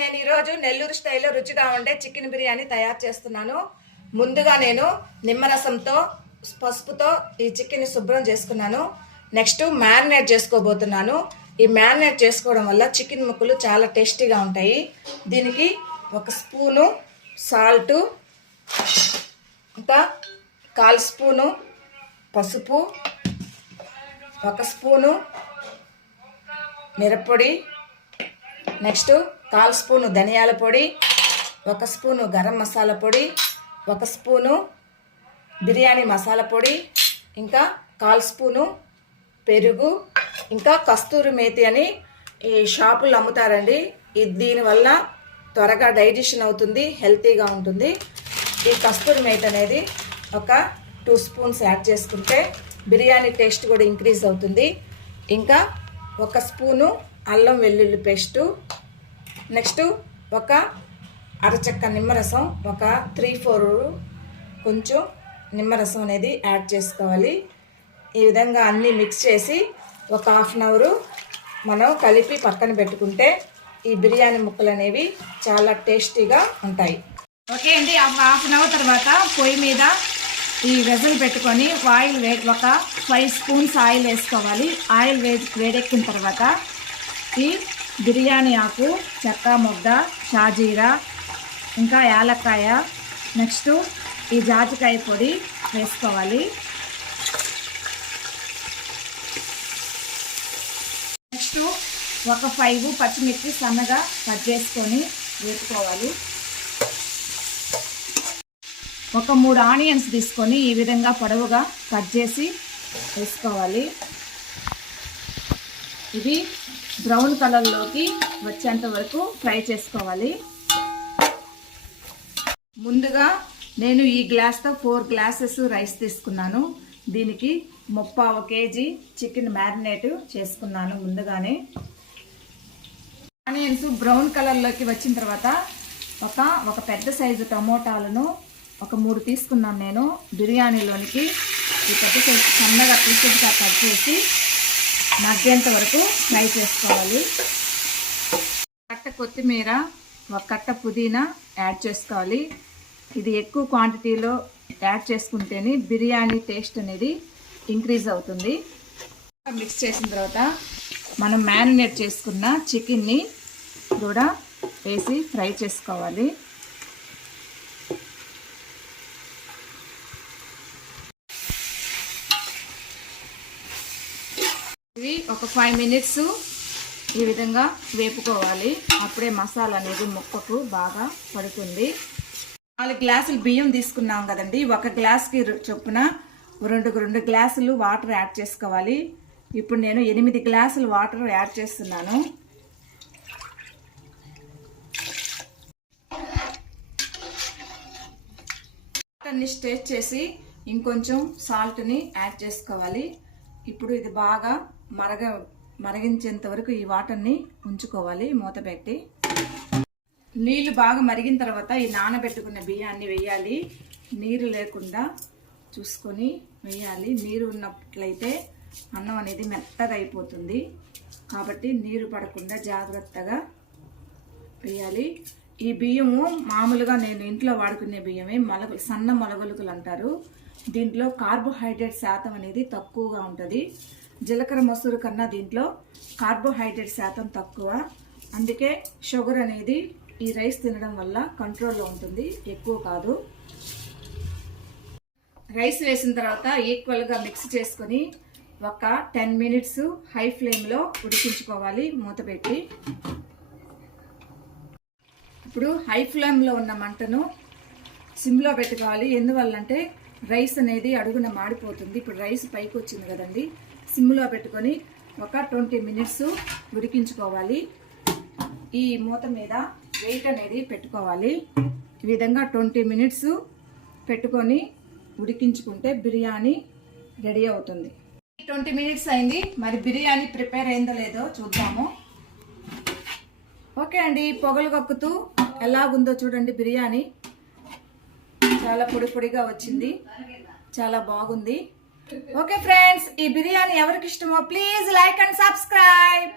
నేను ఈరోజు నెల్లూరు స్టైల్లో రుచిగా ఉండే చికెన్ బిర్యానీ తయారు చేస్తున్నాను. ముందుగా నేను నిమ్మరసంతో పసుపుతో ఈ చికెన్ని శుభ్రం చేసుకున్నాను. నెక్స్ట్ మ్యారినేట్ చేసుకోబోతున్నాను. ఈ మ్యారినేట్ చేసుకోవడం వల్ల చికెన్ ముక్కలు చాలా టేస్టీగా ఉంటాయి. దీనికి 1 స్పూను సాల్టు, ఇంకా 1/4 స్పూను పసుపు, 1 స్పూను మిరప్పొడి, నెక్స్ట్ 1/4 స్పూను ధనియాల పొడి, 1 స్పూను గరం మసాలా పొడి, 1 స్పూను బిర్యానీ మసాలా పొడి, ఇంకా 1/4 స్పూను పెరుగు, ఇంకా కస్తూరి మేతి అని ఈ షాపులు అమ్ముతారండి. దీనివల్ల త్వరగా డైజెషన్ అవుతుంది, హెల్తీగా ఉంటుంది. ఈ కస్తూరి మేతి అనేది ఒక 2 స్పూన్స్ యాడ్ చేసుకుంటే బిర్యానీ టేస్ట్ కూడా ఇంక్రీజ్ అవుతుంది. ఇంకా 1 స్పూను అల్లం వెల్లుల్లి పేస్టు, నెక్స్ట్ 1 అరచెక్క నిమ్మరసం, ఒక 3-4 కొంచెం నిమ్మరసం అనేది యాడ్ చేసుకోవాలి. ఈ విధంగా అన్నీ మిక్స్ చేసి ఒక 1/2 అవర్ మనం కలిపి పక్కన పెట్టుకుంటే ఈ బిర్యానీ ముక్కలు అనేవి చాలా టేస్టీగా ఉంటాయి. ఓకే అండి, 1/2 అవర్ తర్వాత పొయ్యి మీద ఈ వెజల్ పెట్టుకొని ఆయిల్ ఒక 5 స్పూన్స్ ఆయిల్ వేసుకోవాలి. ఆయిల్ వేడెక్కిన తర్వాత ఈ బిర్యానీ ఆకు, చెక్క మొగ్గ, షాజీరా, ఇంకా యాలక్కాయ, నెక్స్ట్ ఈ జాజికాయ పొడి వేసుకోవాలి. నెక్స్ట్ ఒక 5 పచ్చిమిర్చి సన్నగా కట్ చేసుకొని వేసుకోవాలి. ఒక 3 ఆనియన్స్ తీసుకొని ఈ విధంగా పొడవుగా కట్ చేసి వేసుకోవాలి. ఇది బ్రౌన్ కలర్లోకి వచ్చేంత వరకు ఫ్రై చేసుకోవాలి. ముందుగా నేను ఈ గ్లాస్తో 4 గ్లాసెస్ రైస్ తీసుకున్నాను. దీనికి 3/4 కేజీ చికెన్ మ్యారినేట్ చేసుకున్నాను ముందుగానే. ఆనియన్స్ బ్రౌన్ కలర్లోకి వచ్చిన తర్వాత ఒక పెద్ద సైజు టమోటాలను ఒక 3 తీసుకున్నాను నేను. బిర్యానీలోనికి ఈ పెద్ద సైజు సన్నగా పీసెస్గా కట్ చేసి మగ్గేంత వరకు ఫ్రై చేసుకోవాలి. కట్ట కొత్తిమీర, 1 కట్ట పుదీనా యాడ్ చేసుకోవాలి. ఇది ఎక్కువ క్వాంటిటీలో యాడ్ చేసుకుంటేనే బిర్యానీ టేస్ట్ అనేది ఇంక్రీజ్ అవుతుంది. మిక్స్ చేసిన తర్వాత మనం మ్యారినేట్ చేసుకున్న చికెన్ని కూడా వేసి ఫ్రై చేసుకోవాలి. ఇది ఒక 5 మినిట్స్ ఈ విధంగా వేపుకోవాలి. అప్పుడే మసాలా అనేది ముక్కకు బాగా పడుతుంది. 4 గ్లాసులు బియ్యం తీసుకున్నాం కదండి. 1 గ్లాస్కి చొప్పున 2 గ్లాసులు వాటర్ యాడ్ చేసుకోవాలి. ఇప్పుడు నేను 8 గ్లాసులు వాటర్ యాడ్ చేస్తున్నాను. వాటర్ని స్టేట్ చేసి ఇంకొంచెం సాల్ట్ని యాడ్ చేసుకోవాలి. ఇప్పుడు ఇది బాగా మరిగించేంత వరకు ఈ వాటర్ని ఉంచుకోవాలి మూత పెట్టి. నీళ్లు బాగా మరిగిన తర్వాత ఈ నానబెట్టుకున్న బియ్యాన్ని వేయాలి. నీరు లేకుండా చూసుకొని వేయాలి. నీరు ఉన్నట్లయితే అన్నం అనేది మెత్తగా అయిపోతుంది. కాబట్టి నీరు పడకుండా జాగ్రత్తగా వేయాలి. ఈ బియ్యము మామూలుగా నేను ఇంట్లో వాడుకునే బియ్యమే, సన్న మొలగలుకలు అంటారు. దీంట్లో కార్బోహైడ్రేట్ శాతం అనేది తక్కువగా ఉంటుంది. జీలకర్ర మసూరు కన్నా దీంట్లో కార్బోహైడ్రేట్ శాతం తక్కువ. అందుకే షుగర్ అనేది ఈ రైస్ తినడం వల్ల కంట్రోల్లో ఉంటుంది, ఎక్కువ కాదు. రైస్ వేసిన తర్వాత ఈక్వల్గా మిక్స్ చేసుకొని ఒక 10 మినిట్స్ హై ఫ్లేమ్లో ఉడికించుకోవాలి మూత పెట్టి. ఇప్పుడు హై ఫ్లేమ్లో ఉన్న మంటను సిమ్లో పెట్టుకోవాలి. ఎందువల్లంటే రైస్ అనేది అడుగున మాడిపోతుంది. ఇప్పుడు రైస్ పైకి వచ్చింది కదండి, సిమ్లో పెట్టుకొని ఒక 20 మినిట్స్ ఉడికించుకోవాలి. ఈ మూత మీద వెయిట్ అనేది పెట్టుకోవాలి. ఈ విధంగా 20 మినిట్స్ పెట్టుకొని ఉడికించుకుంటే బిర్యానీ రెడీ అవుతుంది. 20 మినిట్స్ అయింది. మరి బిర్యానీ ప్రిపేర్ అయిందో లేదో చూద్దాము. ఓకే అండి, పొగలు కక్కుతూ ఎలాగుందో చూడండి. బిర్యానీ చాలా పొడి పొడిగా వచ్చింది, చాలా బాగుంది. ఓకే ఫ్రెండ్స్, ఈ బిర్యానీ ఎవరికి ఇష్టమో ప్లీజ్ లైక్ అండ్ సబ్స్క్రైబ్.